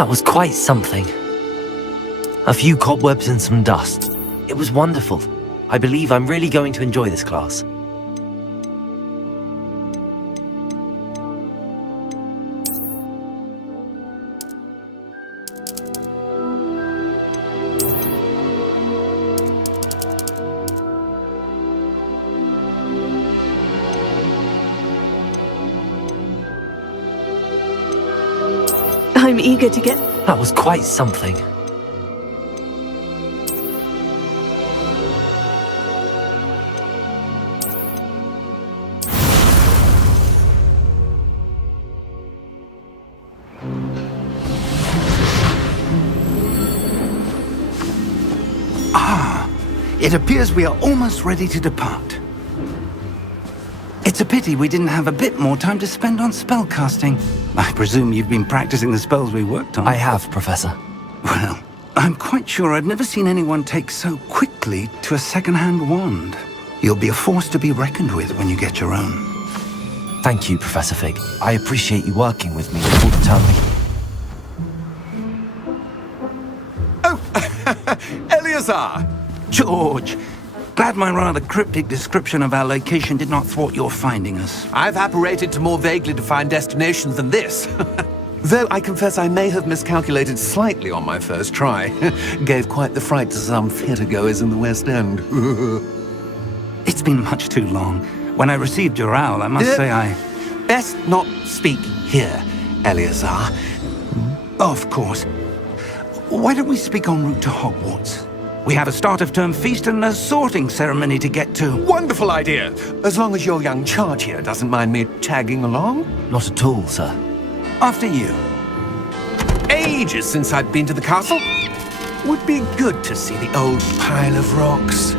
That was quite something. A few cobwebs and some dust. It was wonderful. I believe I'm really going to enjoy this class. I'm eager to get... That was quite something. It appears we are almost ready to depart. It's a pity we didn't have a bit more time to spend on spellcasting. I presume you've been practicing the spells we worked on. I have, Professor. Well, I'm quite sure I've never seen anyone take so quickly to a second-hand wand. You'll be a force to be reckoned with when you get your own. Thank you, Professor Fig. I appreciate you working with me all the time. Oh, Eleazar! George, glad my rather cryptic description of our location did not thwart your finding us. I've apparated to more vaguely defined destinations than this. Though I confess I may have miscalculated slightly on my first try. Gave quite the fright to some theatre-goers in the West End. It's been much too long. When I received your owl, I must say I... Best not speak here, Eleazar. Of course. Why don't we speak en route to Hogwarts? We have a start-of-term feast and a sorting ceremony to get to. Wonderful idea! As long as your young charge here doesn't mind me tagging along. Not at all, sir. After you. Ages since I'd been to the castle. Would be good to see the old pile of rocks.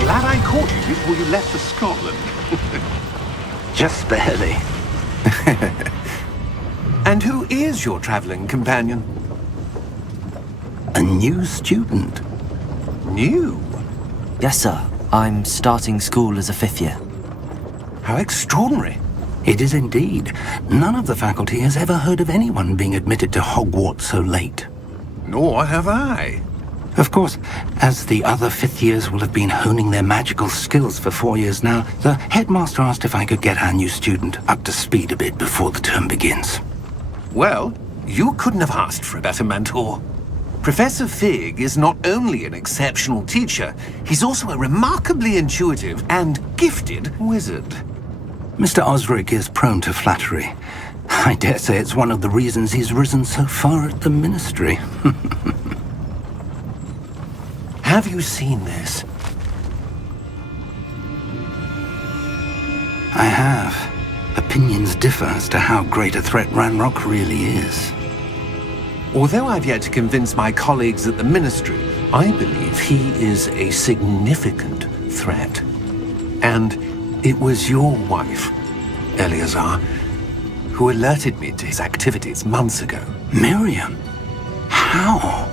Glad I caught you before you left for Scotland. Just barely. And who is your traveling companion? A new student. New? Yes, sir. I'm starting school as a 5th year. How extraordinary. It is indeed. None of the faculty has ever heard of anyone being admitted to Hogwarts so late. Nor have I. Of course, as the other 5th years will have been honing their magical skills for 4 years now, the headmaster asked if I could get our new student up to speed a bit before the term begins. Well, you couldn't have asked for a better mentor. Professor Fig is not only an exceptional teacher, he's also a remarkably intuitive and gifted wizard. Mr. Osric is prone to flattery. I dare say it's one of the reasons he's risen so far at the Ministry. Have you seen this? I have. Opinions differ as to how great a threat Ranrock really is. Although I've yet to convince my colleagues at the Ministry, I believe he is a significant threat. And it was your wife, Eleazar, who alerted me to his activities months ago. Miriam? How?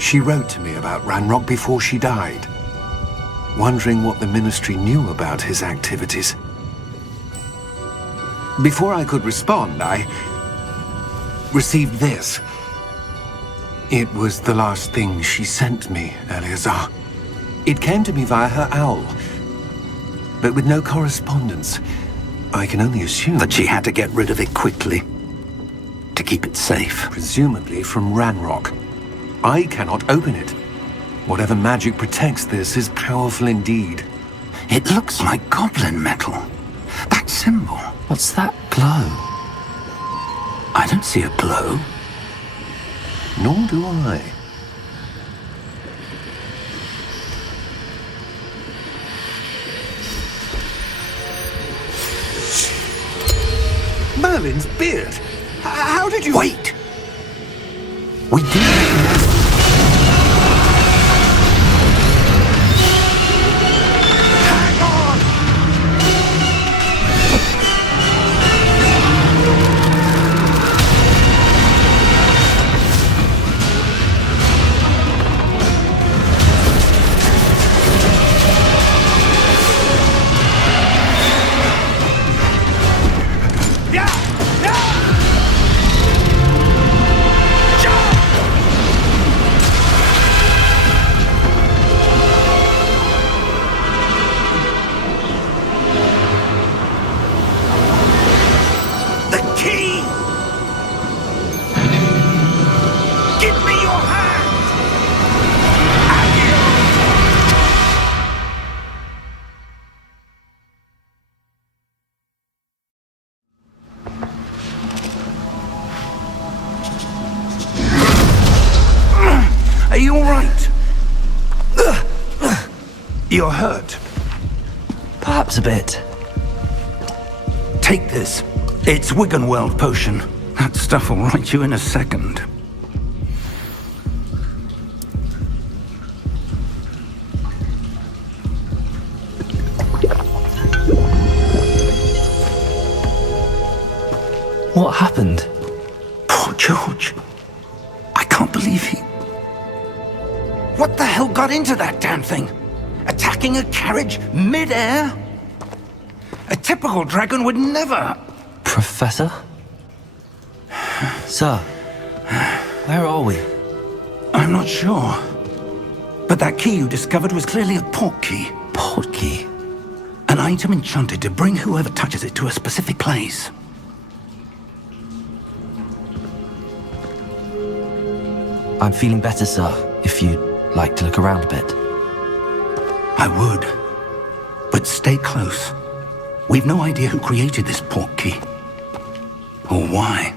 She wrote to me about Ranrock before she died, wondering what the Ministry knew about his activities. Before I could respond, I received this. It was the last thing she sent me, Eleazar. It came to me via her owl. but with no correspondence. I can only assume That she had to get rid of it quickly to keep it safe. presumably from Ranrock. I cannot open it. Whatever magic protects this is powerful indeed. It looks like goblin metal. That symbol. What's that glow? I don't see a glow. Nor do I. Merlin's beard! How did you... Wait! We did. Are you all right? You're hurt. Perhaps a bit. Take this. It's Wiggenweld potion. That stuff will right you in a second. What happened? Poor George. I can't believe he... What the hell got into that damn thing? Attacking a carriage mid-air? A typical dragon would never... Professor? Sir, where are we? I'm not sure. But that key you discovered was clearly a port key. Port key? An item enchanted to bring whoever touches it to a specific place. I'm feeling better, sir, if you'd like to look around a bit. I would. But stay close. We've no idea who created this port key. Or why.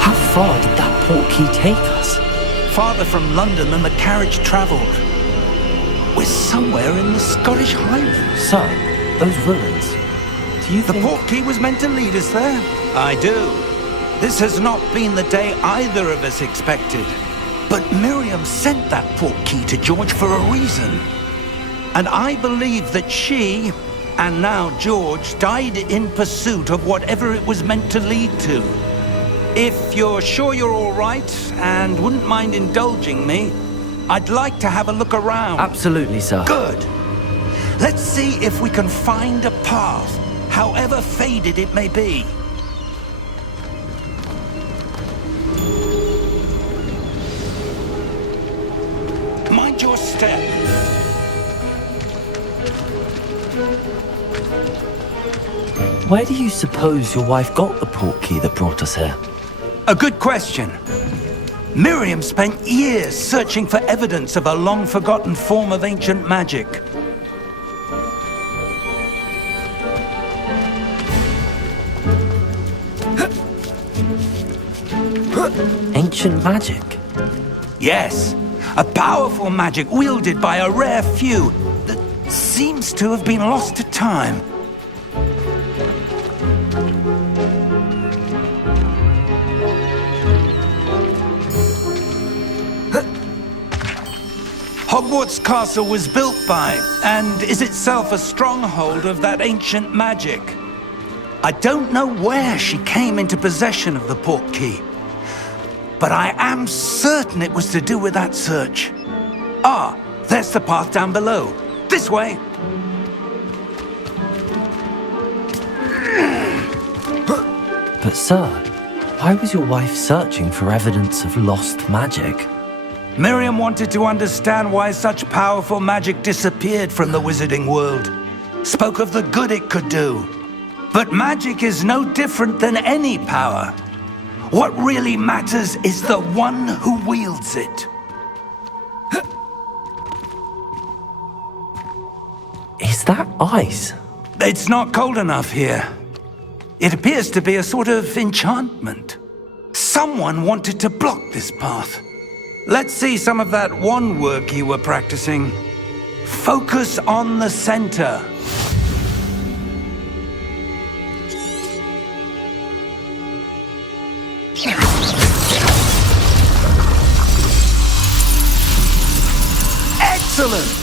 How far did that port key take us? Farther from London than the carriage travelled. We're somewhere in the Scottish Highlands. Sir, those ruins. Do you The think... port key was meant to lead us there? I do. This has not been the day either of us expected. But Miriam sent that port key to George for a reason. And I believe that she, and now George, died in pursuit of whatever it was meant to lead to. If you're sure you're all right and wouldn't mind indulging me, I'd like to have a look around. Absolutely, sir. Good. Let's see if we can find a path, however faded it may be. Mind your step. Where do you suppose your wife got the port key that brought us here? A good question. Miriam spent years searching for evidence of a long-forgotten form of ancient magic. Ancient magic? Yes, a powerful magic wielded by a rare few that seems to have been lost to time. Hogwarts Castle was built by, and is itself a stronghold of that ancient magic. I don't know where she came into possession of the port key, but I am certain it was to do with that search. Ah, there's the path down below. This way. But sir, why was your wife searching for evidence of lost magic? Miriam wanted to understand why such powerful magic disappeared from the wizarding world. Spoke of the good it could do. But magic is no different than any power. What really matters is the one who wields it. Is that ice? It's not cold enough here. It appears to be a sort of enchantment. Someone wanted to block this path. Let's see some of that wand work you were practicing. Focus on the center. Excellent!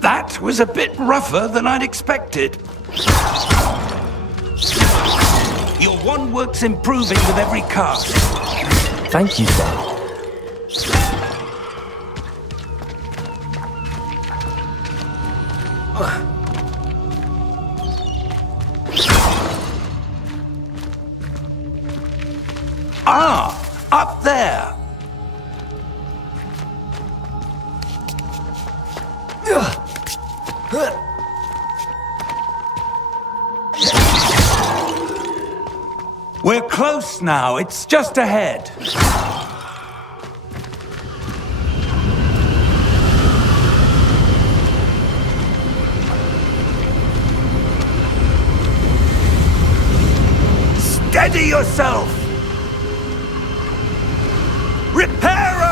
That was a bit rougher than I'd expected. Your wand work's improving with every cast. Thank you, sir. Ah, up there. We're close now. It's just ahead. Steady yourself! Reparo!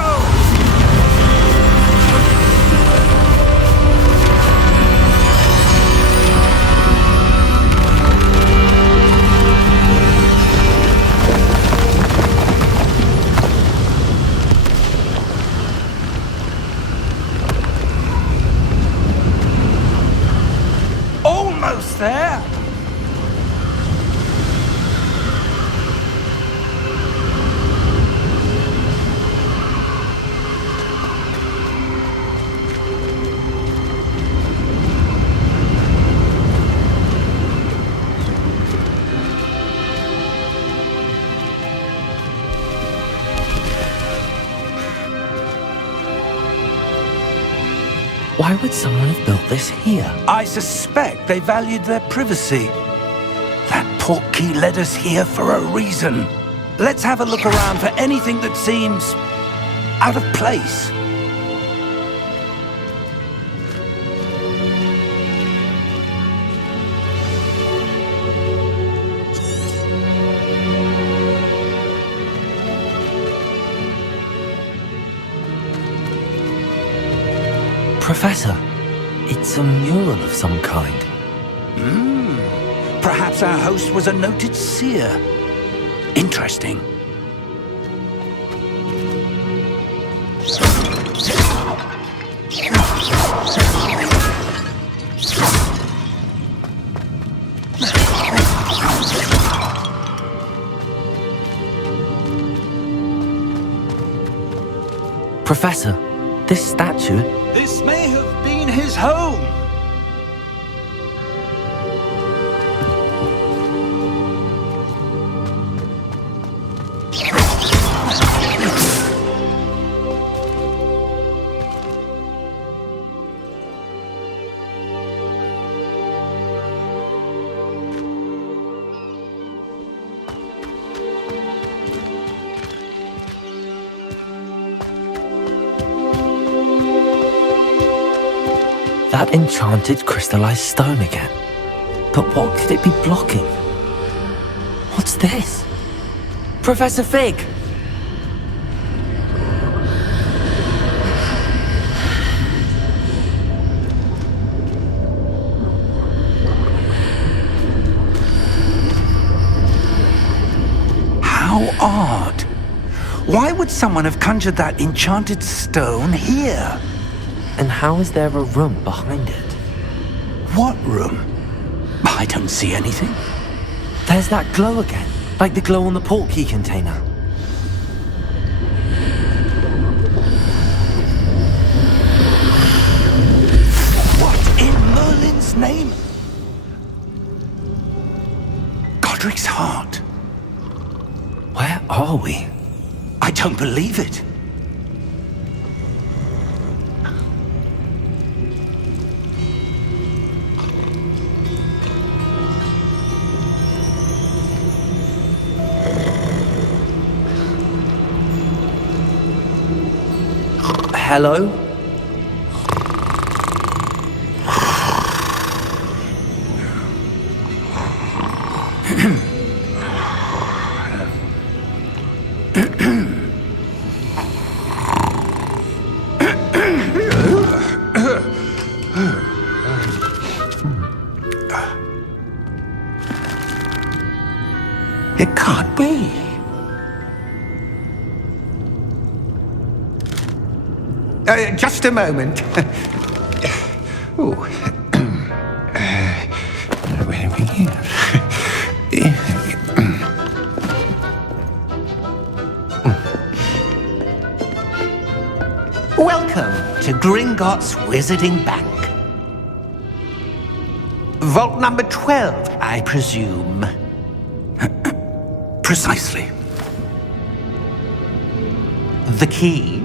Almost there! Why would someone have built this here? I suspect they valued their privacy. That portkey led us here for a reason. Let's have a look around for anything that seems out of place. Professor, it's a mural of some kind. Perhaps our host was a noted seer. Interesting. Professor, this statue... This may have been his home. That enchanted crystallized stone again. But what could it be blocking? What's this? Professor Fig! Why would someone have conjured that enchanted stone here? And how is there a room behind it? What room? I don't see anything. There's that glow again, like the glow on the portkey container. What in Merlin's name? Godric's heart. Where are we? I don't believe it. Hello? It can't be. Just a moment. Ooh. Where are we here? Welcome to Gringotts Wizarding Bank. Vault number 12, I presume. Precisely. The key?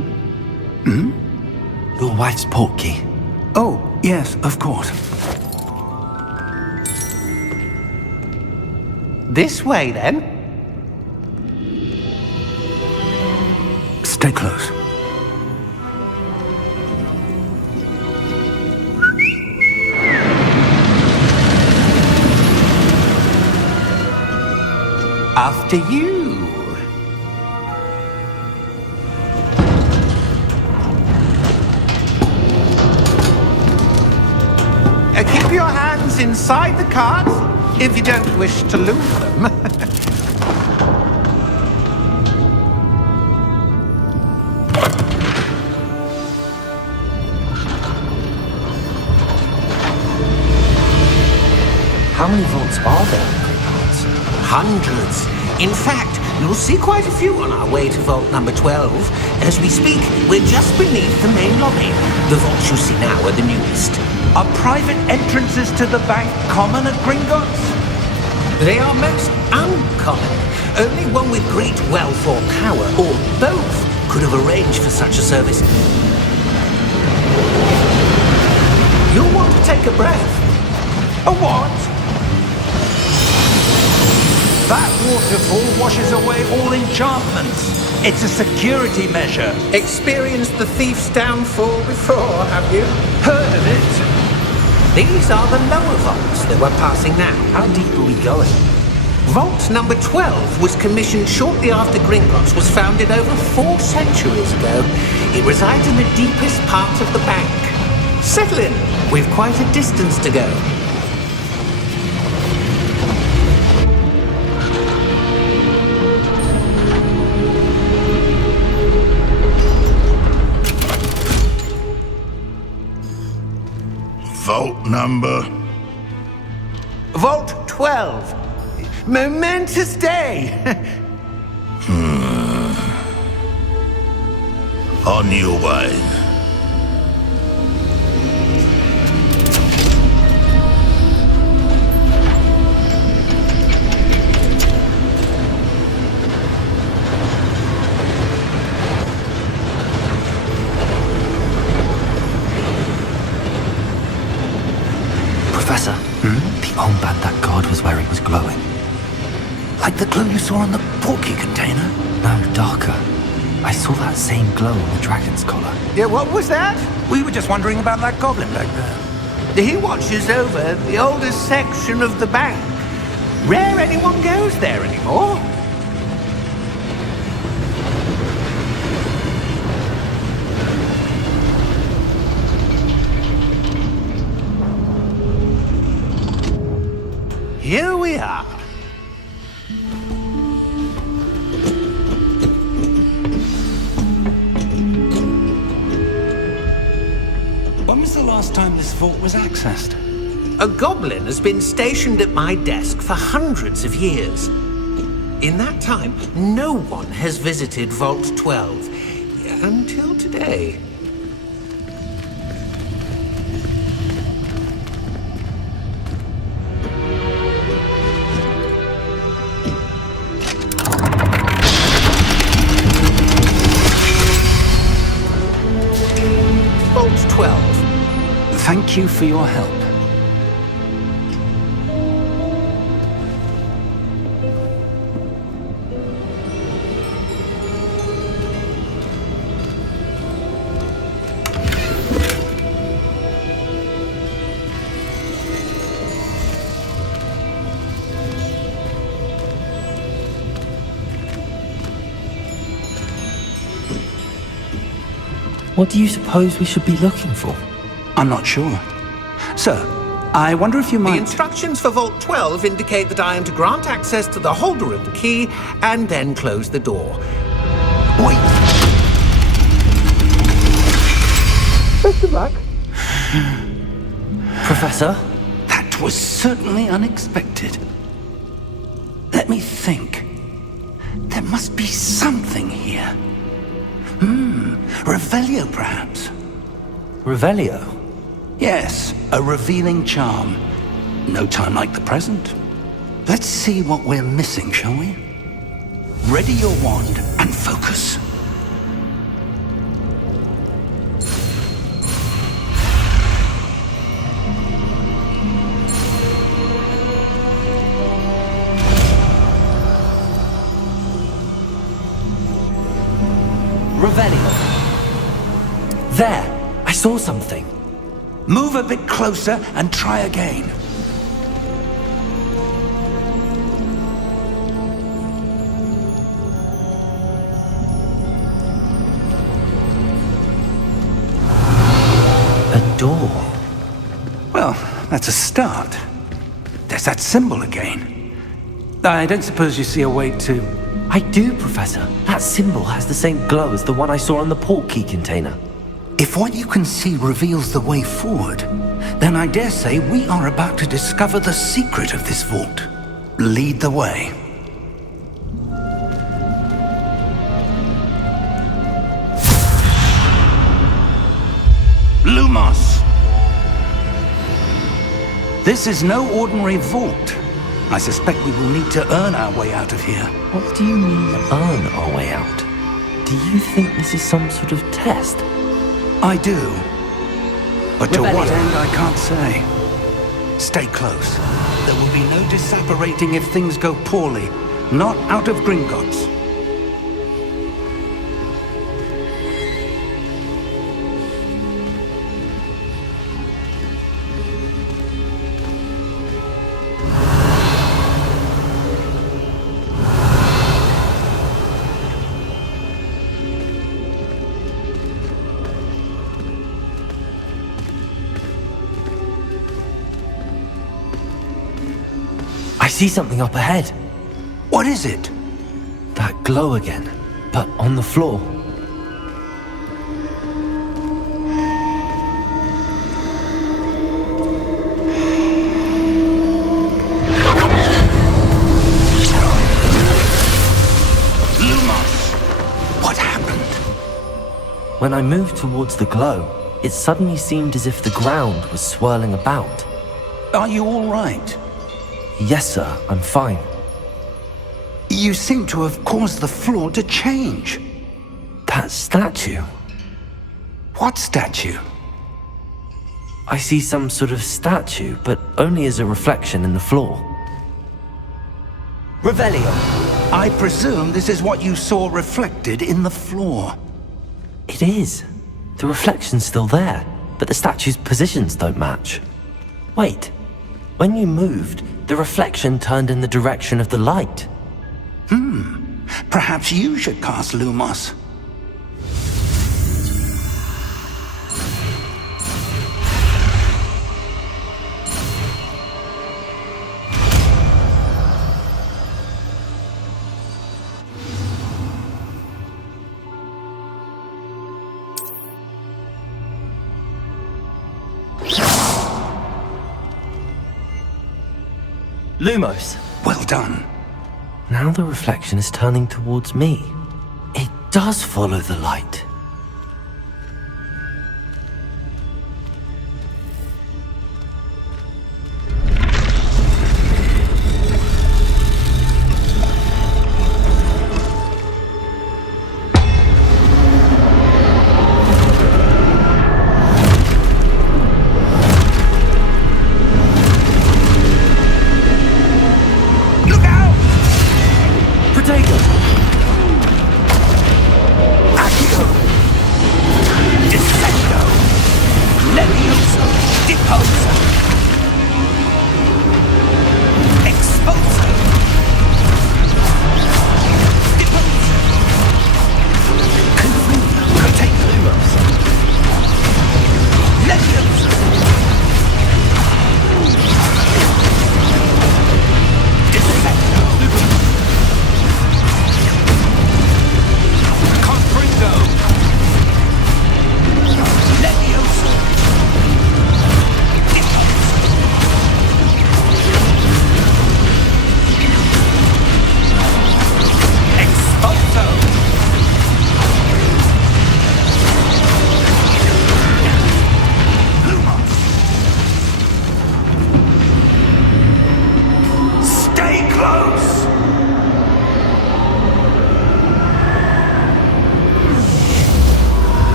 Your wife's portkey. Oh, yes, of course. This way, then. Stay close. After you. Keep your hands inside the carts if you don't wish to lose them. How many vaults are there in Gringotts? Hundreds. In fact, you'll see quite a few on our way to vault number 12. As we speak, we're just beneath the main lobby. The vaults you see now are the newest. Are private entrances to the bank common at Gringotts? They are most uncommon. Only one with great wealth or power, or both, could have arranged for such a service. You'll want to take a breath. A what? That waterfall washes away all enchantments. It's a security measure. Experienced the thief's downfall before, have you? Heard of it? These are the lower vaults that we're passing now. How deep are we going? Vault number 12 was commissioned shortly after Gringotts was founded over 4 centuries ago. It resides in the deepest part of the bank. Settle in. We've quite a distance to go. Vault number? Vault 12. Momentous day. On your way. Professor, the armband that guard was wearing was glowing. Like the glow you saw on the portkey container? No, darker. I saw that same glow on the dragon's collar. Yeah, what was that? We were just wondering about that goblin back there. He watches over the oldest section of the bank. Rare anyone goes there anymore. Here we are. was the last time this vault was accessed? A goblin has been stationed at my desk for hundreds of years. In that time, no one has visited Vault 12 until today. Vault 12. Thank you for your help. What do you suppose we should be looking for? I'm not sure. Sir, I wonder if you The might... instructions for Vault 12 indicate that I am to grant access to the holder of the key and then close the door. Wait! Professor? That was certainly unexpected. Let me think. There must be something here. Revelio, perhaps? Revelio? Yes, a revealing charm. No time like the present. Let's see what we're missing, shall we? Ready your wand and focus. Revelio. There! I saw something. Move a bit closer and try again. A door. Well, that's a start. There's that symbol again. I don't suppose you see a way to... I do, Professor. That symbol has the same glow as the one I saw on the port key container. If what you can see reveals the way forward, then I dare say we are about to discover the secret of this vault. Lead the way. Lumos! This is no ordinary vault. I suspect we will need to earn our way out of here. What do you mean, earn our way out? Do you think this is some sort of test? I do. But to Revelio. what end, I can't say. Stay close. There will be no disapparating if things go poorly. Not out of Gringotts. I see something up ahead. What is it? That glow again, but on the floor. Lumos! What happened? When I moved towards the glow, it suddenly seemed as if the ground was swirling about. Are you all right? Yes, sir, I'm fine. You seem to have caused the floor to change. That statue. What statue? I see some sort of statue, but only as a reflection in the floor. Revelio. I presume this is what you saw reflected in the floor. It is. The reflection's still there, but the statue's positions don't match. Wait. When you moved, the reflection turned in the direction of the light. Perhaps you should cast Lumos. Lumos. Well done. Now the reflection is turning towards me. It does follow the light.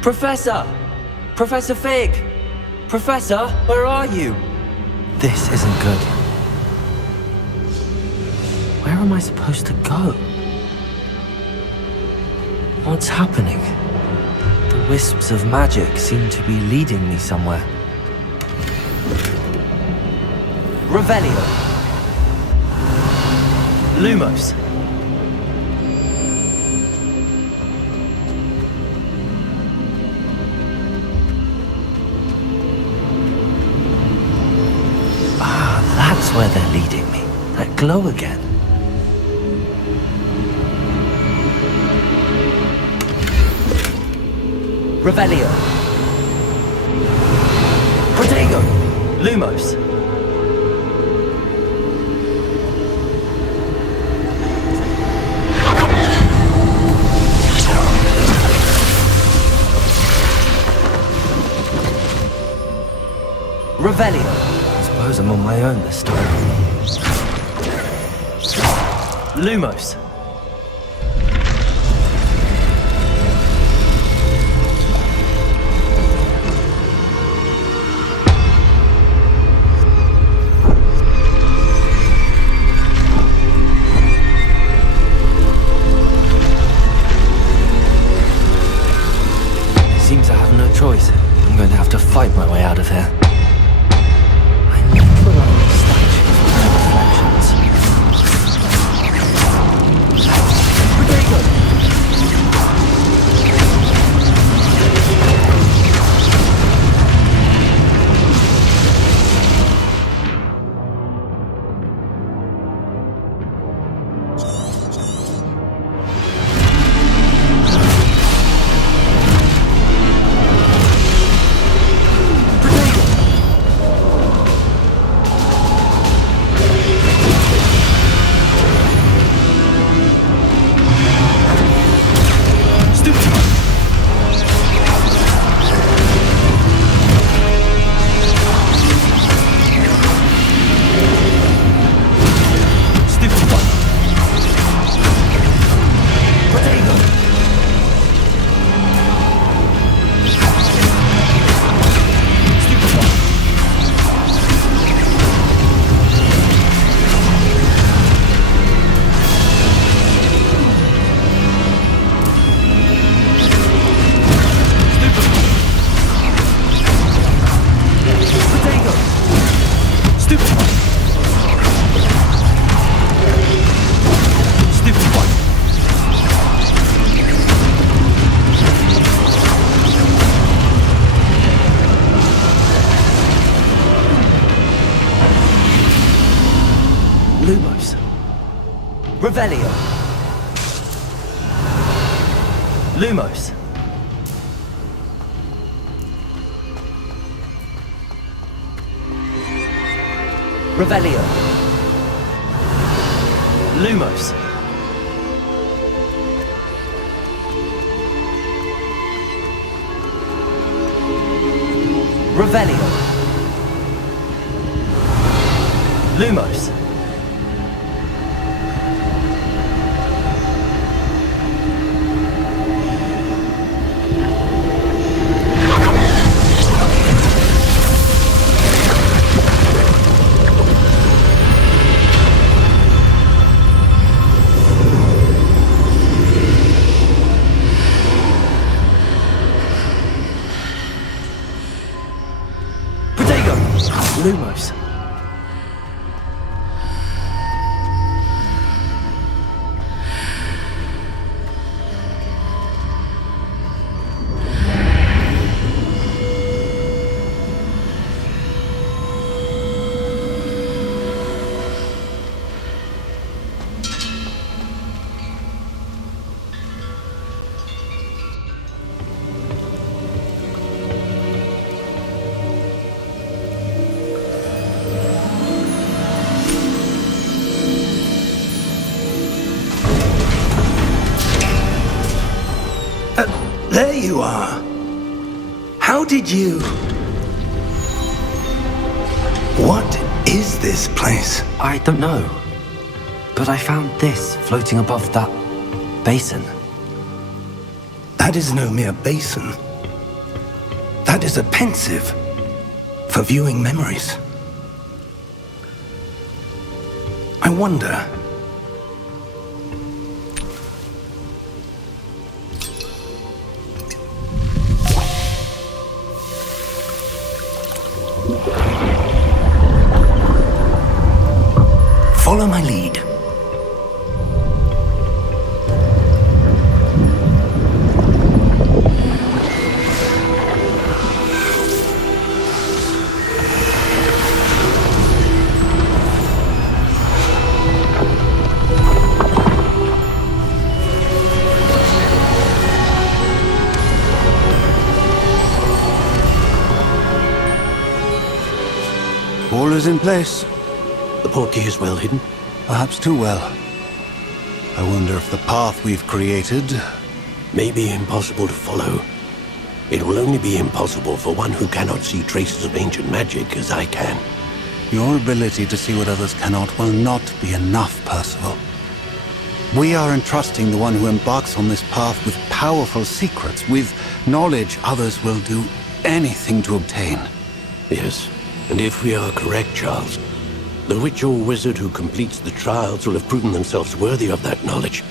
Professor! Professor Fig! Professor, where are you? This isn't good. Where am I supposed to go? What's happening? The wisps of magic seem to be leading me somewhere. Revelio. Lumos. That's where they're leading me. That glow again. Revelio. Protego. Lumos. Revelio. I suppose I'm on my own this time. Lumos. Seems I have no choice. I'm going to have to fight my way out of here. Lumos. Revelio. Lumos. Revelio. Lumos. Revelio. Lumos. Lumos. There you are. How did you... What is this place? I don't know. But I found this floating above that basin. That is no mere basin. That is a pensive for viewing memories. I wonder... Follow my lead. All is in place. The portkey is well hidden. Perhaps too well. I wonder if the path we've created... May be impossible to follow. It will only be impossible for one who cannot see traces of ancient magic as I can. Your ability to see what others cannot will not be enough, Percival. We are entrusting the one who embarks on this path with powerful secrets, with knowledge others will do anything to obtain. Yes, and if we are correct, Charles, the witch or wizard who completes the trials will have proven themselves worthy of that knowledge,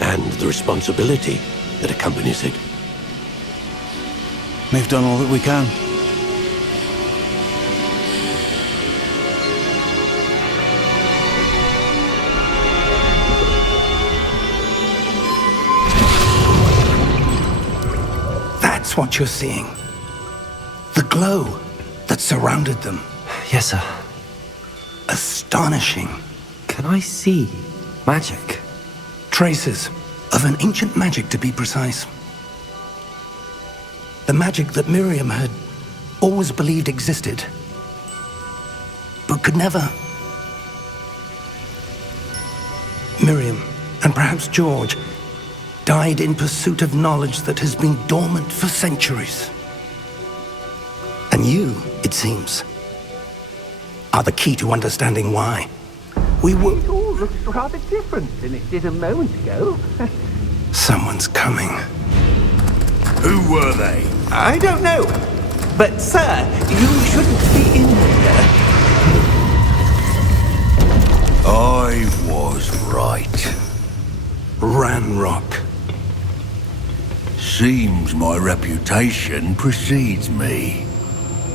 and the responsibility that accompanies it. We've done all that we can. That's what you're seeing. The glow that surrounded them. Yes, sir. Astonishing. Can I see magic? Traces of an ancient magic, to be precise. The magic that Miriam had always believed existed, but could never. Miriam, and perhaps George, died in pursuit of knowledge that has been dormant for centuries. And you, it seems, are the key to understanding why. We were... It all looks rather different than it did a moment ago. Someone's coming. Who were they? I don't know. But, sir, you shouldn't be in here. I was right. Ranrock. Seems my reputation precedes me.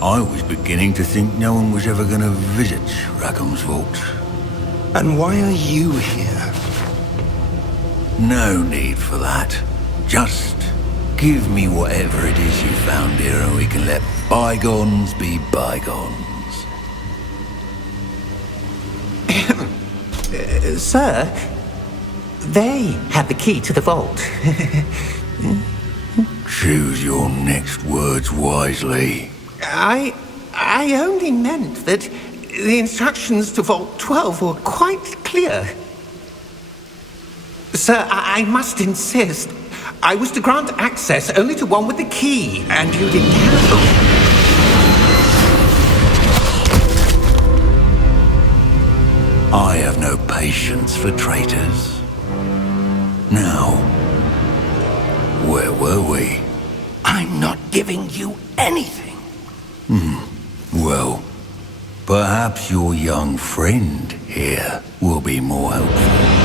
I was beginning to think no one was ever going to visit Rackham's vault. And why are you here? No need for that. Just give me whatever it is you found here and we can let bygones be bygones. Sir, they have the key to the vault. Choose your next words wisely. I only meant that The instructions to Vault 12 were quite clear. Sir, I must insist. I was to grant access only to one with the key, and you didn't have. I have no patience for traitors. Now, where were we? I'm not giving you anything. Well, perhaps your young friend here will be more helpful.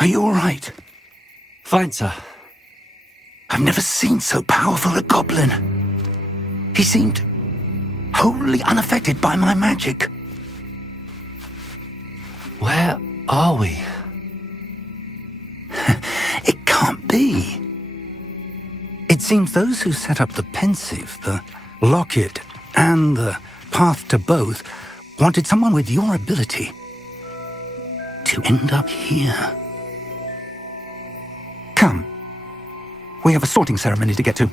Are you all right? Fine, sir. I've never seen so powerful a goblin. He seemed wholly unaffected by my magic. Where are we? It can't be. It seems those who set up the pensive, the locket, and the path to both wanted someone with your ability to end up here. Come. We have a sorting ceremony to get to.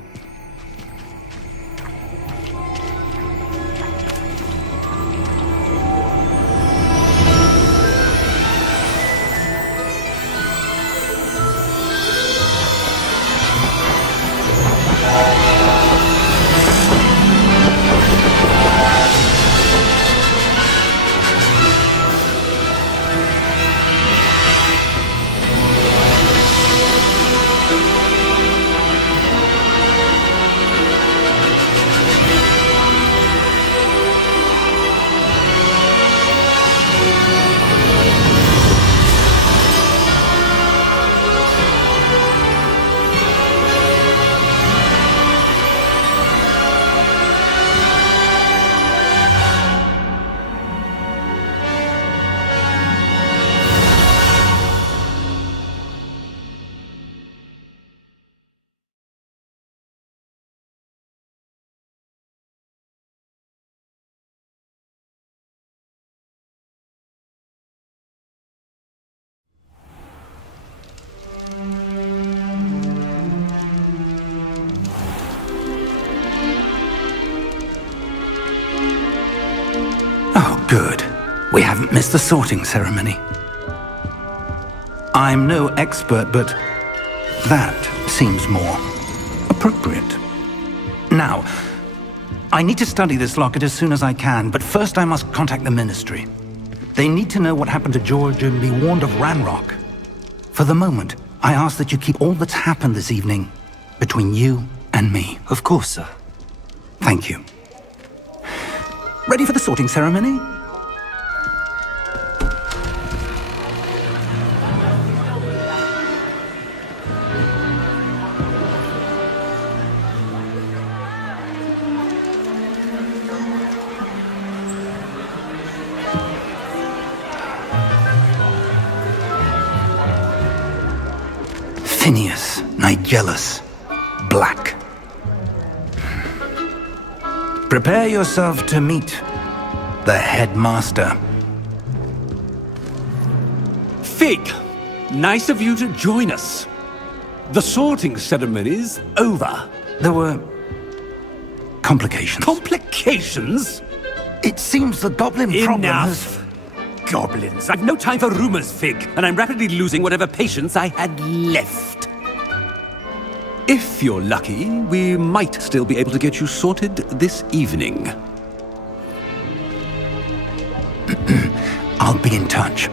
Oh, good. We haven't missed the sorting ceremony. I'm no expert, but that seems more appropriate. Now, I need to study this locket as soon as I can, but first I must contact the Ministry. They need to know what happened to George and be warned of Ranrock. For the moment, I ask that you keep all that's happened this evening between you and me. Of course, sir. Thank you. Ready for the sorting ceremony? Phineas, Nigellus, Black. Prepare yourself to meet the headmaster. Fig, nice of you to join us. The sorting ceremony's over. There were complications. Complications? It seems the goblin problem has... Enough! Goblins. I've no time for rumors, Fig, and I'm rapidly losing whatever patience I had left. If you're lucky, we might still be able to get you sorted this evening. I'll be in touch.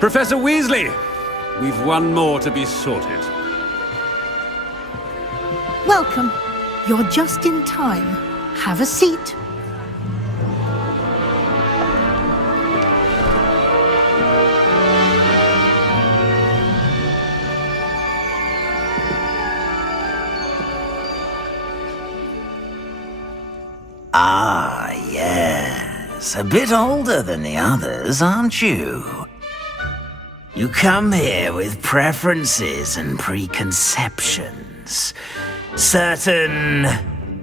Professor Weasley, we've one more to be sorted. Welcome. You're just in time. Have a seat. Ah, yes. A bit older than the others, aren't you? You come here with preferences and preconceptions. Certain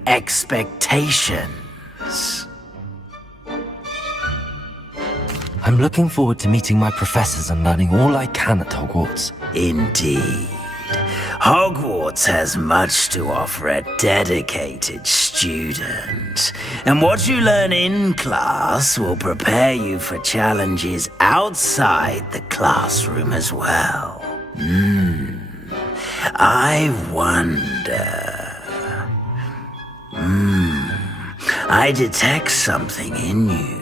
expectations. I'm looking forward to meeting my professors and learning all I can at Hogwarts. Indeed. Hogwarts has much to offer a dedicated student. And what you learn in class will prepare you for challenges outside the classroom as well. I wonder... I detect something in you.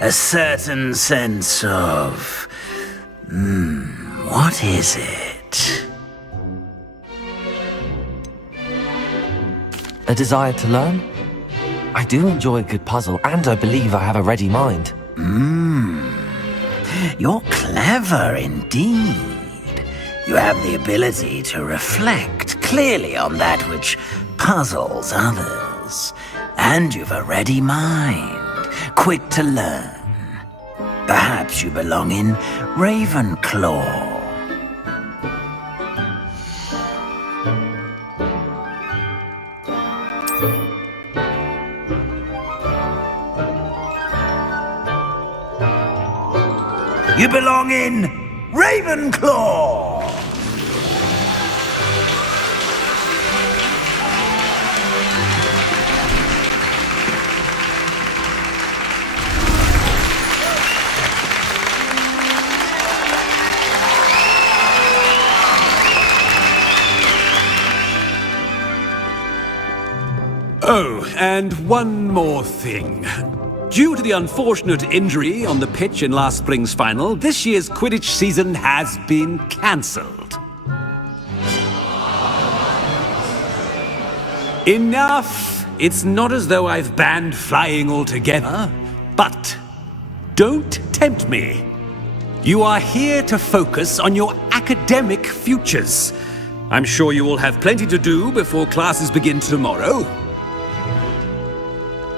A certain sense of... what is it? A desire to learn? I do enjoy a good puzzle, and I believe I have a ready mind. You're clever indeed. You have the ability to reflect clearly on that which puzzles others. And you've a ready mind, quick to learn. Perhaps you belong in Ravenclaw. You belong in Ravenclaw! Oh, and one more thing. Due to the unfortunate injury on the pitch in last spring's final, this year's Quidditch season has been cancelled. Enough! It's not as though I've banned flying altogether, but don't tempt me. You are here to focus on your academic futures. I'm sure you will have plenty to do before classes begin tomorrow.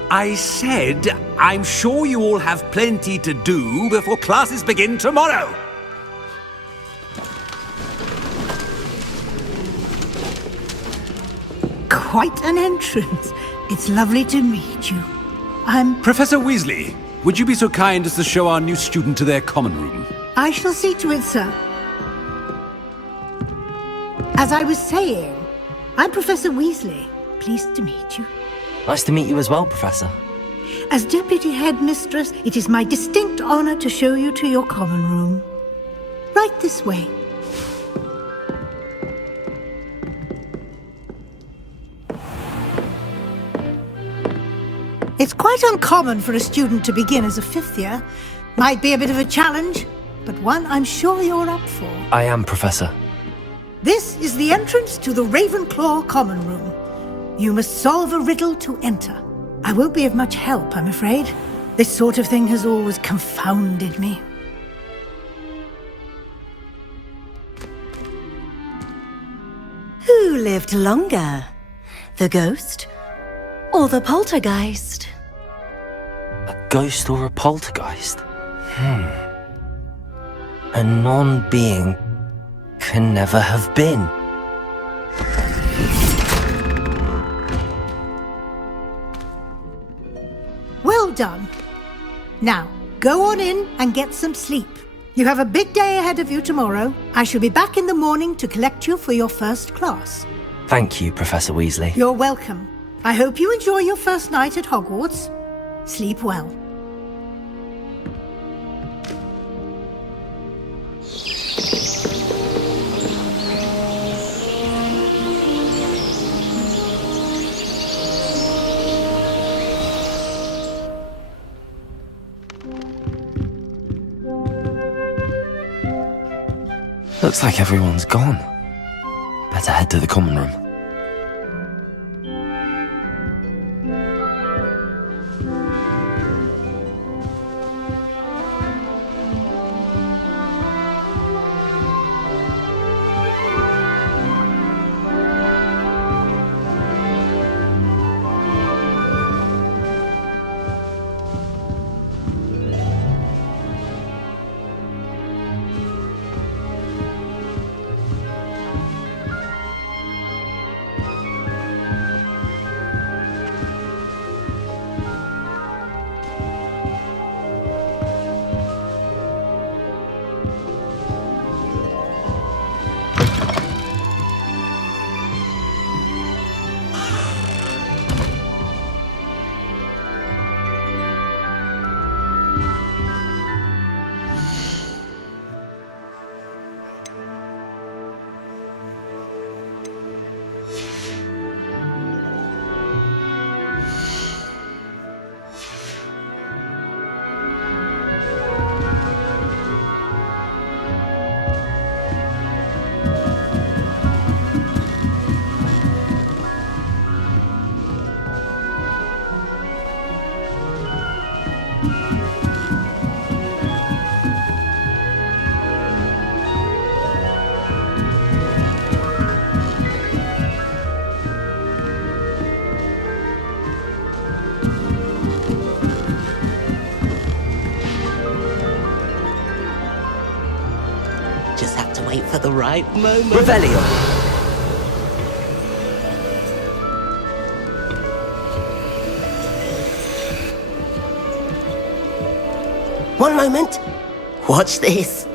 I said, I'm sure you all have plenty to do before classes begin tomorrow. Quite an entrance. It's lovely to meet you. I'm... Professor Weasley, would you be so kind as to show our new student to their common room? I shall see to it, sir. As I was saying, I'm Professor Weasley. Pleased to meet you. Nice to meet you as well, Professor. As Deputy Headmistress, it is my distinct honor to show you to your common room. Right this way. It's quite uncommon for a student to begin as a fifth year. Might be a bit of a challenge, but one I'm sure you're up for. I am, Professor. This is the entrance to the Ravenclaw common room. You must solve a riddle to enter. I won't be of much help, I'm afraid. This sort of thing has always confounded me. Who lived longer? The ghost or the poltergeist? A ghost or a poltergeist? A non-being can never have been. Well done. Now, go on in and get some sleep. You have a big day ahead of you tomorrow. I shall be back in the morning to collect you for your first class. Thank you, Professor Weasley. You're welcome. I hope you enjoy your first night at Hogwarts. Sleep well. Looks like everyone's gone. Better head to the common room. Just have to wait for the right moment. Revelio! One moment. Watch this.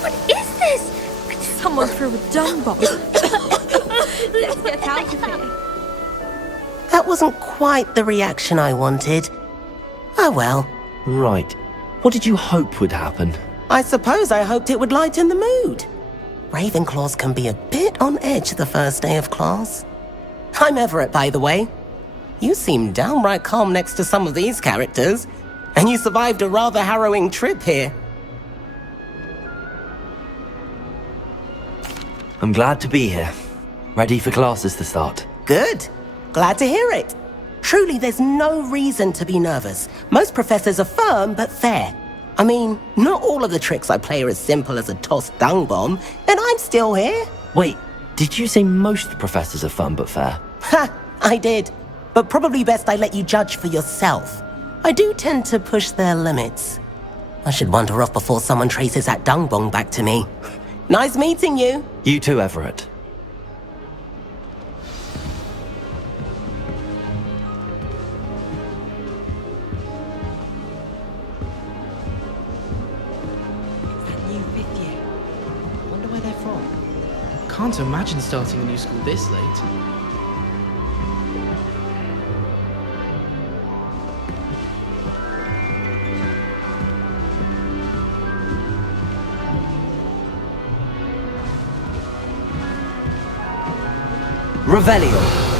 What is this? Someone threw a dung bomb. Let's get out of here. That wasn't quite the reaction I wanted. Oh well. Right. What did you hope would happen? I suppose I hoped it would lighten the mood. Ravenclaws can be a bit on edge the first day of class. I'm Everett, by the way. You seem downright calm next to some of these characters, and you survived a rather harrowing trip here. I'm glad to be here. Ready for classes to start. Good. Glad to hear it. Truly, there's no reason to be nervous. Most professors are firm but fair. I mean, not all of the tricks I play are as simple as a tossed dung bomb, and I'm still here. Wait, did you say most professors are fun but fair? Ha! I did. But probably best I let you judge for yourself. I do tend to push their limits. I should wander off before someone traces that dung bomb back to me. Nice meeting you. You too, Everett. Can't imagine starting a new school this late. Revelio.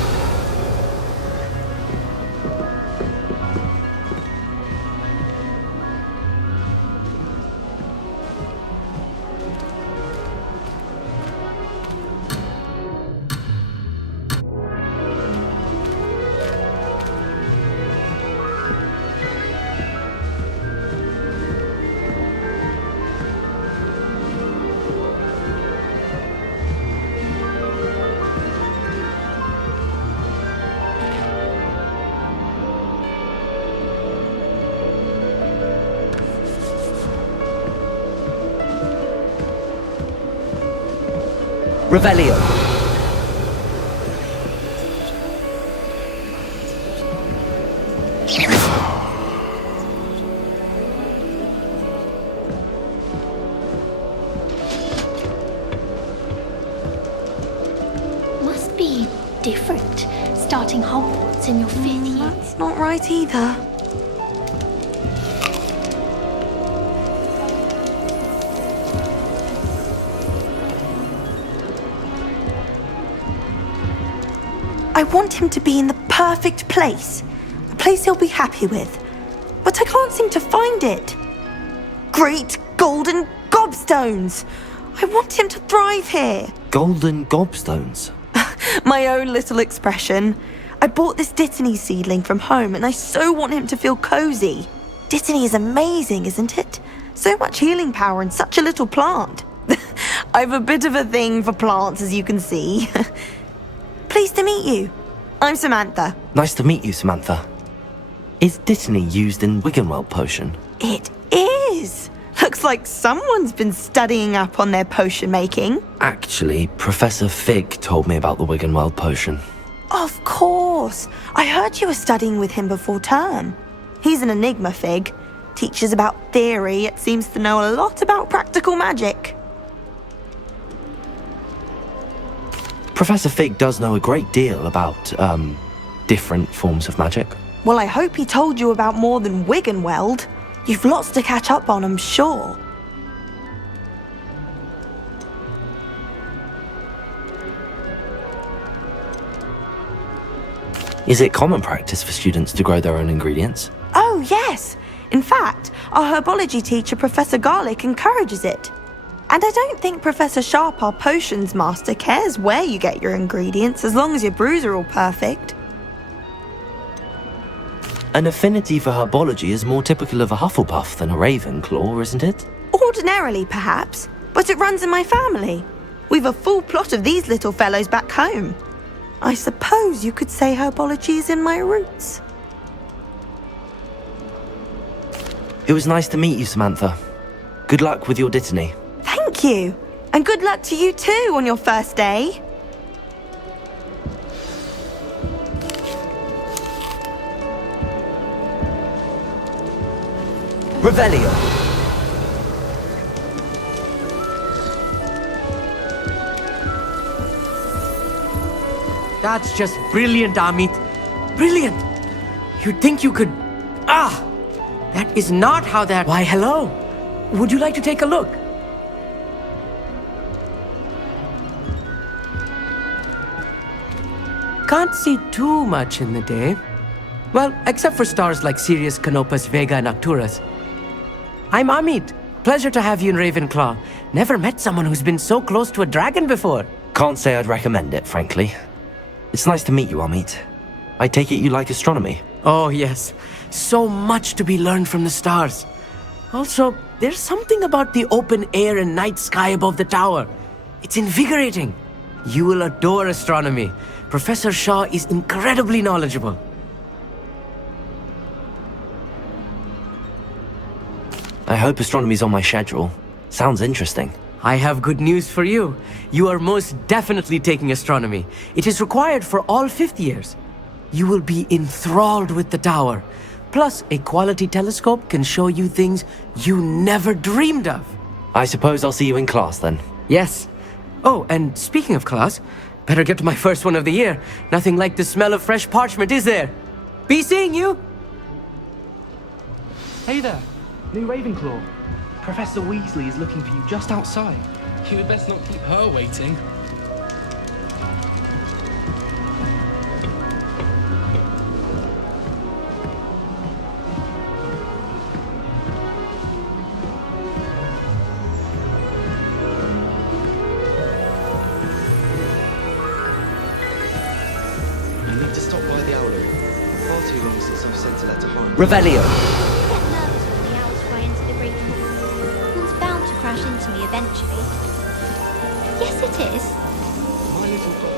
Revelio. different, starting Hogwarts in your 5th year. That's not right either. I want him to be in the perfect place. A place he'll be happy with. But I can't seem to find it. Great golden gobstones! I want him to thrive here. Golden gobstones? My own little expression. I bought this Dittany seedling from home and I so want him to feel cozy. Dittany is amazing, isn't it? So much healing power in such a little plant. I've a bit of a thing for plants, as you can see. Pleased to meet you. I'm Samantha. Nice to meet you, Samantha. Is Dittany used in Wiggenweld potion? It is. Looks like someone's been studying up on their potion making. Actually, Professor Fig told me about the Wiggenweld potion. Of course. I heard you were studying with him before term. He's an enigma, Fig. Teaches about theory, yet seems to know a lot about practical magic. Professor Fig does know a great deal about, different forms of magic. Well, I hope he told you about more than Wiggenweld. You've lots to catch up on, I'm sure. Is it common practice for students to grow their own ingredients? Oh, yes. In fact, our herbology teacher, Professor Garlick, encourages it. And I don't think Professor Sharp, our potions master, cares where you get your ingredients as long as your brews are all perfect. An affinity for herbology is more typical of a Hufflepuff than a Ravenclaw, isn't it? Ordinarily, perhaps, but it runs in my family. We've a full plot of these little fellows back home. I suppose you could say herbology is in my roots. It was nice to meet you, Samantha. Good luck with your Dittany. Thank you. And good luck to you too on your first day. Revelio. That's just brilliant, Amit. Brilliant. You'd think you could... That is not how that... Why, hello. Would you like to take a look? Can't see too much in the day. Well, except for stars like Sirius, Canopus, Vega, and Arcturus. I'm Amit. Pleasure to have you in Ravenclaw. Never met someone who's been so close to a dragon before. Can't say I'd recommend it, frankly. It's nice to meet you, Amit. I take it you like astronomy? Oh, yes. So much to be learned from the stars. Also, there's something about the open air and night sky above the tower. It's invigorating. You will adore astronomy. Professor Shaw is incredibly knowledgeable. I hope astronomy's on my schedule. Sounds interesting. I have good news for you. You are most definitely taking astronomy. It is required for all 5th years. You will be enthralled with the tower. Plus, a quality telescope can show you things you never dreamed of. I suppose I'll see you in class then. Yes. Oh, and speaking of class, better get to my first one of the year. Nothing like the smell of fresh parchment, is there? Be seeing you! Hey there, new Ravenclaw. Professor Weasley is looking for you just outside. You had best not keep her waiting. You need to stop by the Owlery. Far too long since I've sent a letter home. Revelio. Get nervous when the owls fly into the great hall. One's bound to crash into me eventually. Yes, it is. My little dog.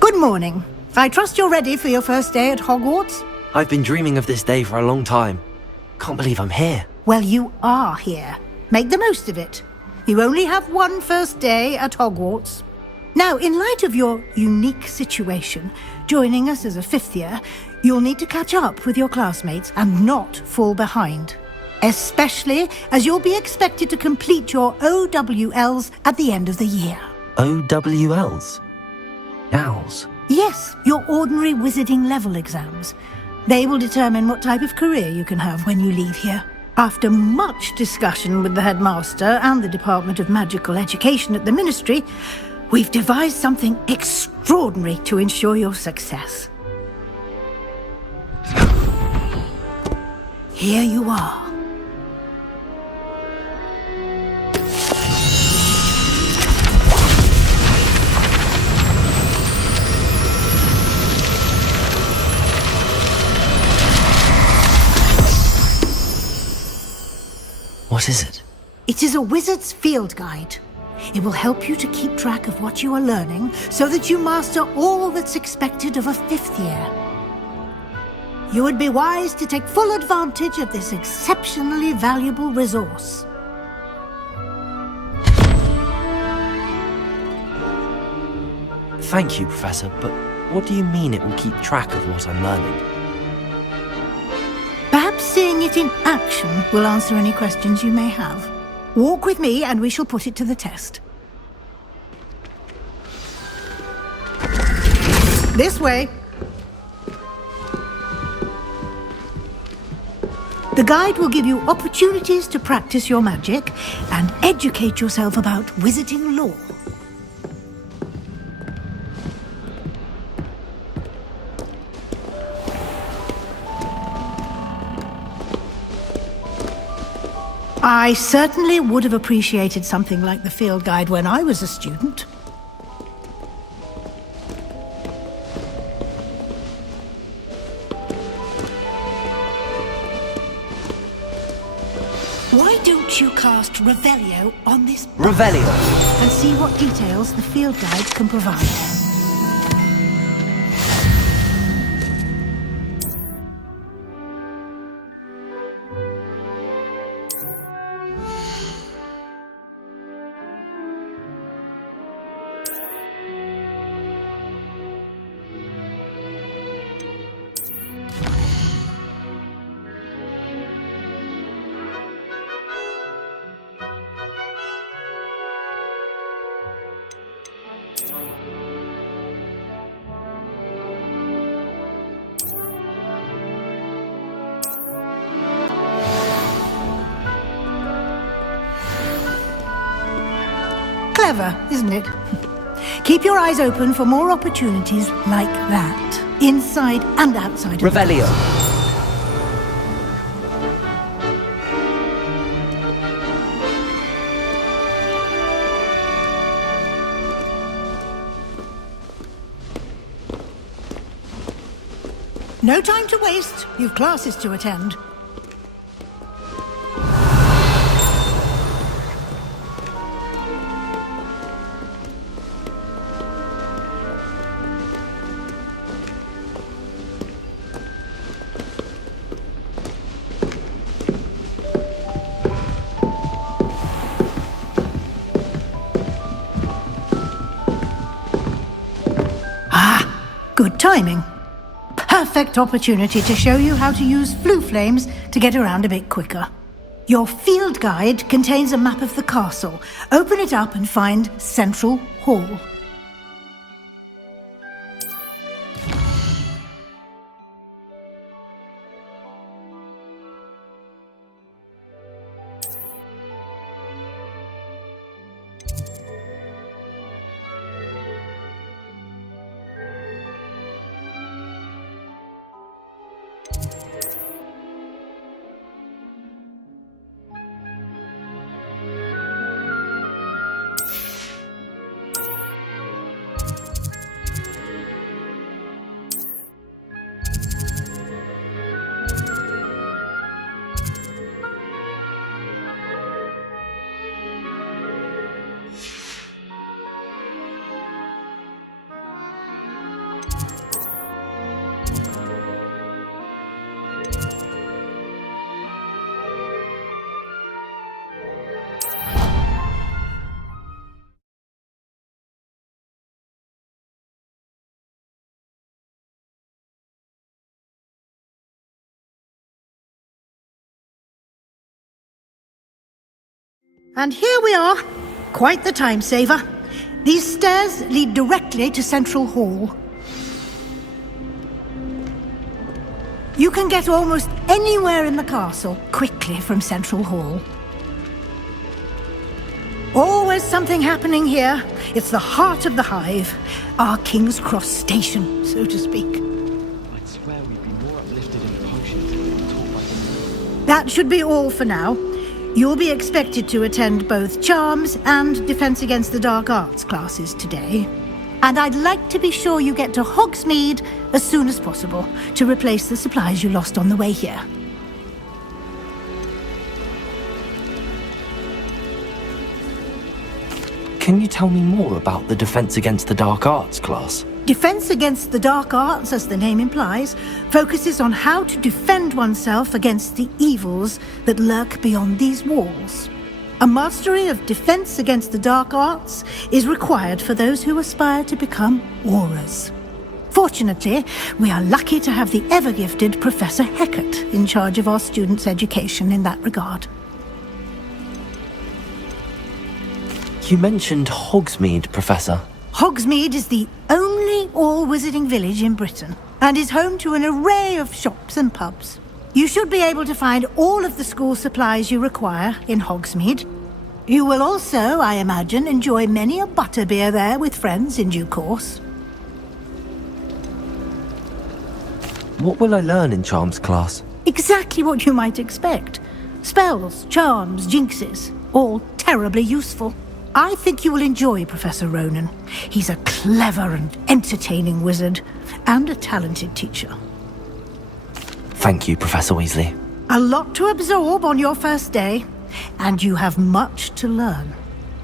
Good morning. I trust you're ready for your first day at Hogwarts? I've been dreaming of this day for a long time. Can't believe I'm here. Well, you are here. Make the most of it. You only have one first day at Hogwarts. Now, in light of your unique situation, joining us as a 5th year, you'll need to catch up with your classmates and not fall behind. especially as you'll be expected to complete your OWLs at the end of the year. OWLs? Owls? Yes, your ordinary wizarding level exams. They will determine what type of career you can have when you leave here. After much discussion with the headmaster and the Department of Magical Education at the Ministry, we've devised something extraordinary to ensure your success. Here you are. What is it? It is a wizard's field guide. It will help you to keep track of what you are learning so that you master all that's expected of a 5th year. You would be wise to take full advantage of this exceptionally valuable resource. Thank you, Professor, but what do you mean it will keep track of what I'm learning? Perhaps seeing it in action will answer any questions you may have. Walk with me and we shall put it to the test. This way. The guide will give you opportunities to practice your magic and educate yourself about wizarding lore. I certainly would have appreciated something like the field guide when I was a student. Why don't you cast Revelio on this box Revelio! and see what details the field guide can provide? Clever, isn't it? Keep your eyes open for more opportunities like that, inside and outside of Revelio! No time to waste. You've classes to attend. Good timing. Perfect opportunity to show you how to use flue flames to get around a bit quicker. Your field guide contains a map of the castle. Open it up and find Central Hall. And here we are. Quite the time saver. These stairs lead directly to Central Hall. You can get almost anywhere in the castle quickly from Central Hall. Always something happening here. It's the heart of the hive. Our King's Cross station, so to speak. I'd swear we'd be more uplifted in potions if we were taught by them. That should be all for now. You'll be expected to attend both Charms and Defense Against the Dark Arts classes today. And I'd like to be sure you get to Hogsmeade as soon as possible to replace the supplies you lost on the way here. Can you tell me more about the Defense Against the Dark Arts class? Defense Against the Dark Arts, as the name implies, focuses on how to defend oneself against the evils that lurk beyond these walls. A mastery of Defense Against the Dark Arts is required for those who aspire to become Aurors. Fortunately, we are lucky to have the ever-gifted Professor Hecat in charge of our students' education in that regard. You mentioned Hogsmeade, Professor. Hogsmeade is the only all-wizarding village in Britain and is home to an array of shops and pubs. You should be able to find all of the school supplies you require in Hogsmeade. You will also, I imagine, enjoy many a butterbeer there with friends in due course. What will I learn in Charms class? Exactly what you might expect. Spells, charms, jinxes, all terribly useful. I think you will enjoy Professor Ronan. He's a clever and entertaining wizard, and a talented teacher. Thank you, Professor Weasley. A lot to absorb on your first day, and you have much to learn.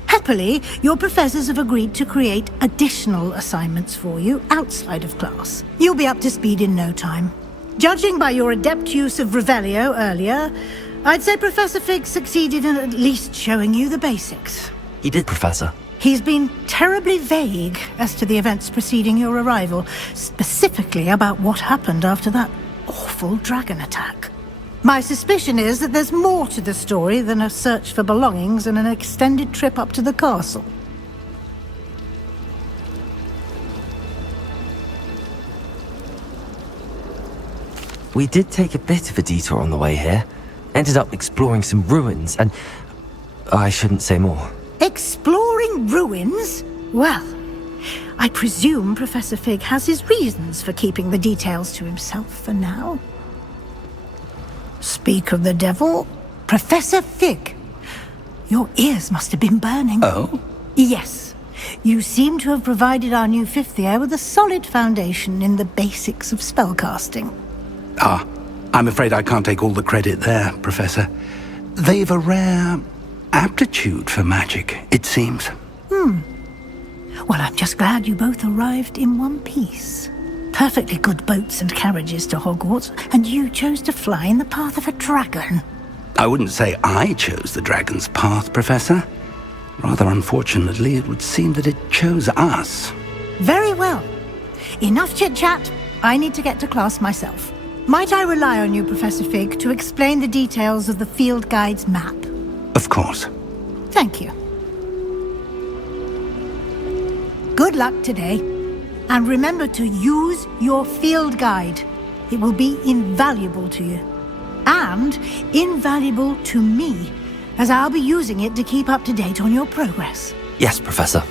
Happily, your professors have agreed to create additional assignments for you outside of class. You'll be up to speed in no time. Judging by your adept use of Revelio earlier, I'd say Professor Fig succeeded in at least showing you the basics. He did, Professor. He's been terribly vague as to the events preceding your arrival, specifically about what happened after that awful dragon attack. My suspicion is that there's more to the story than a search for belongings and an extended trip up to the castle. We did take a bit of a detour on the way here. Ended up exploring some ruins and... I shouldn't say more. Exploring ruins? Well, I presume Professor Fig has his reasons for keeping the details to himself for now. Speak of the devil, Professor Fig. Your ears must have been burning. Oh? Yes. You seem to have provided our new fifth year with a solid foundation in the basics of spellcasting. Ah, I'm afraid I can't take all the credit there, Professor. They've a rare aptitude for magic, it seems. Well, I'm just glad you both arrived in one piece. Perfectly good boats and carriages to Hogwarts, and you chose to fly in the path of a dragon. I wouldn't say I chose the dragon's path, Professor. Rather unfortunately, it would seem that it chose us. Very well. Enough chit-chat. I need to get to class myself. Might I rely on you, Professor Fig, to explain the details of the field guide's map? Of course. Thank you. Good luck today. And remember to use your field guide. It will be invaluable to you. And invaluable to me, as I'll be using it to keep up to date on your progress. Yes, Professor.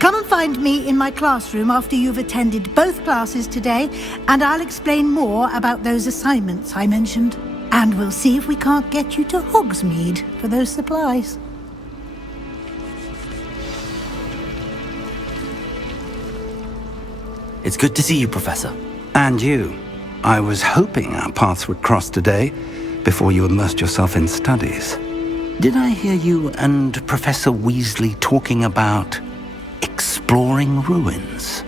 Come and find me in my classroom after you've attended both classes today, and I'll explain more about those assignments I mentioned. And we'll see if we can't get you to Hogsmeade for those supplies. It's good to see you, Professor. And you. I was hoping our paths would cross today, before you immersed yourself in studies. Did I hear you and Professor Weasley talking about exploring ruins?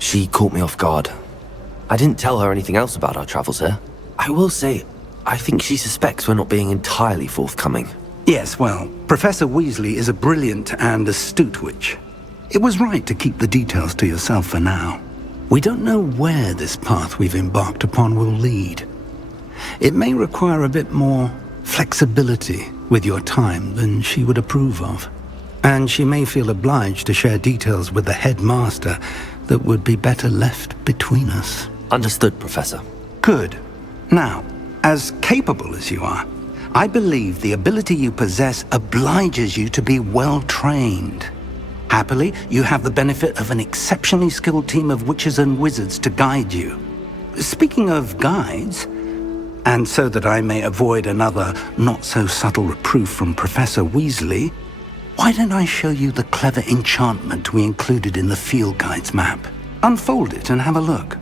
She caught me off guard. I didn't tell her anything else about our travels here. I will say, I think she suspects we're not being entirely forthcoming. Yes, well, Professor Weasley is a brilliant and astute witch. It was right to keep the details to yourself for now. We don't know where this path we've embarked upon will lead. It may require a bit more flexibility with your time than she would approve of. And she may feel obliged to share details with the headmaster that would be better left between us. Understood, Professor. Good. Now, as capable as you are, I believe the ability you possess obliges you to be well trained. Happily, you have the benefit of an exceptionally skilled team of witches and wizards to guide you. Speaking of guides, and so that I may avoid another not-so-subtle reproof from Professor Weasley, why don't I show you the clever enchantment we included in the field guide's map? Unfold it and have a look.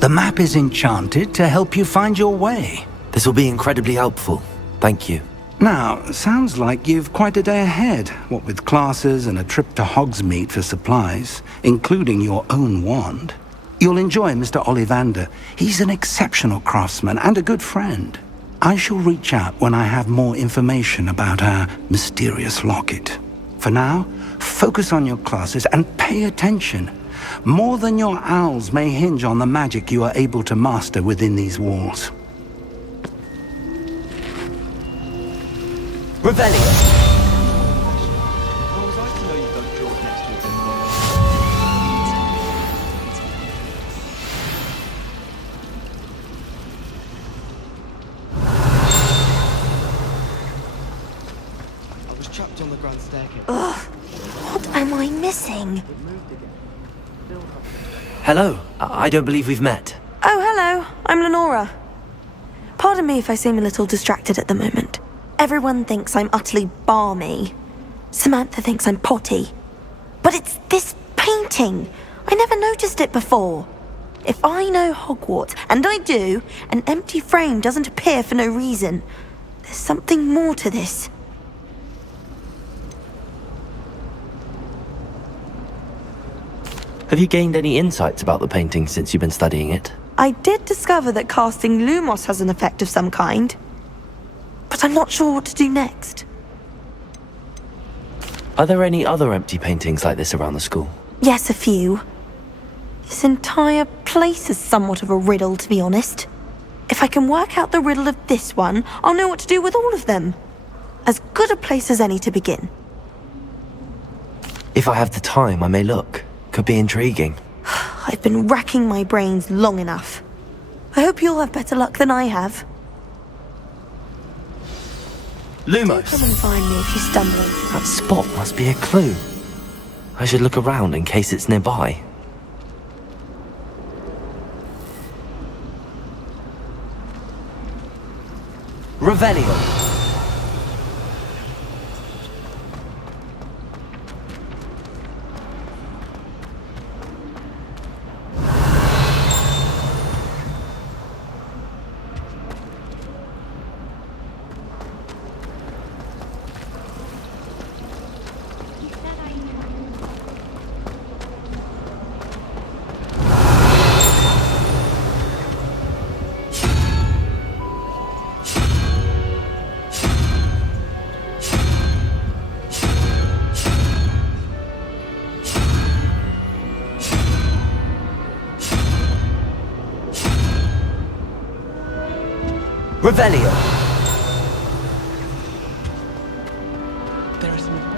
The map is enchanted to help you find your way. This will be incredibly helpful. Thank you. Now, sounds like you've quite a day ahead, what with classes and a trip to Hogsmeade for supplies, including your own wand. You'll enjoy Mr. Ollivander. He's an exceptional craftsman and a good friend. I shall reach out when I have more information about our mysterious locket. For now, focus on your classes and pay attention. More than your owls may hinge on the magic you are able to master within these walls. Revelio! I was trapped on the grand staircase. Ugh, what am I missing? Hello. I don't believe we've met. Oh, hello. I'm Lenora. Pardon me if I seem a little distracted at the moment. Everyone thinks I'm utterly balmy. Samantha thinks I'm potty. But it's this painting. I never noticed it before. If I know Hogwarts, and I do, an empty frame doesn't appear for no reason. There's something more to this. Have you gained any insights about the painting since you've been studying it? I did discover that casting Lumos has an effect of some kind. But I'm not sure what to do next. Are there any other empty paintings like this around the school? Yes, a few. This entire place is somewhat of a riddle, to be honest. If I can work out the riddle of this one, I'll know what to do with all of them. As good a place as any to begin. If I have the time, I may look. Could be intriguing. I've been racking my brains long enough. I hope you'll have better luck than I have. Lumos! Come and find me if you stumble. That spot must be a clue. I should look around in case it's nearby. Revelio! Revelio! There is some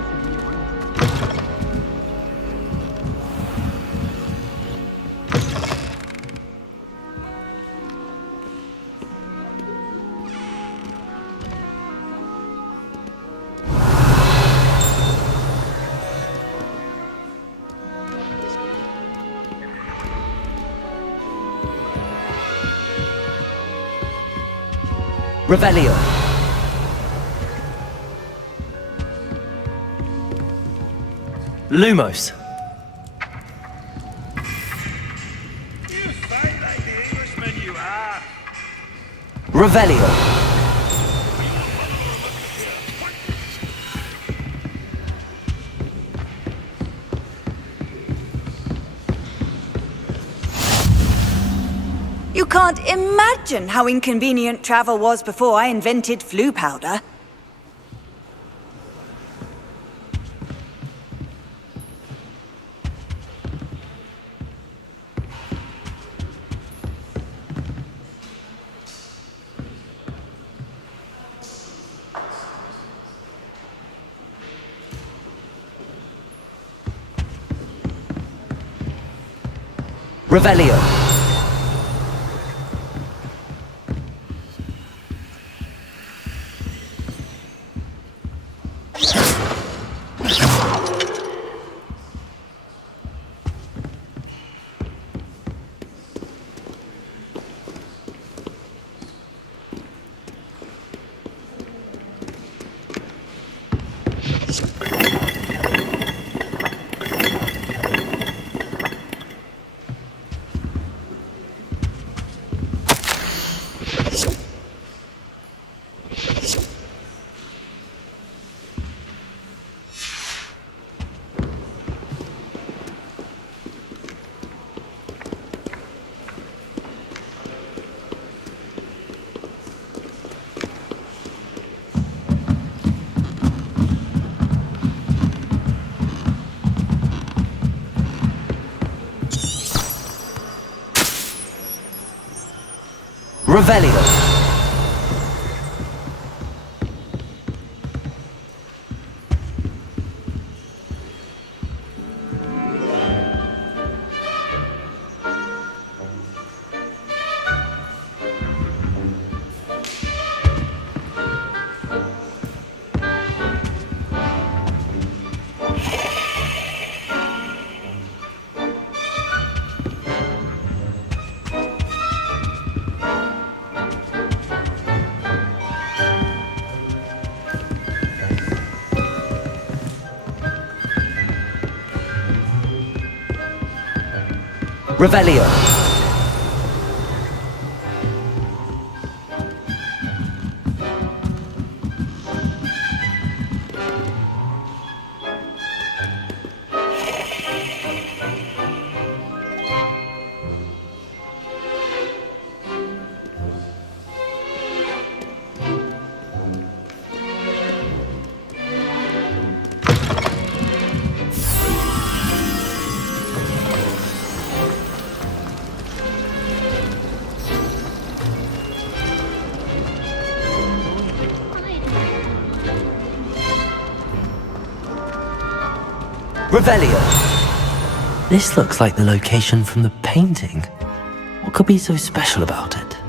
Revelio! Lumos! You fight like the Englishman you are. Revelio! can't imagine how inconvenient travel was before I invented flu powder. Revelio. Revelio. Revelio. Revelio. This looks like the location from the painting. What could be so special about it?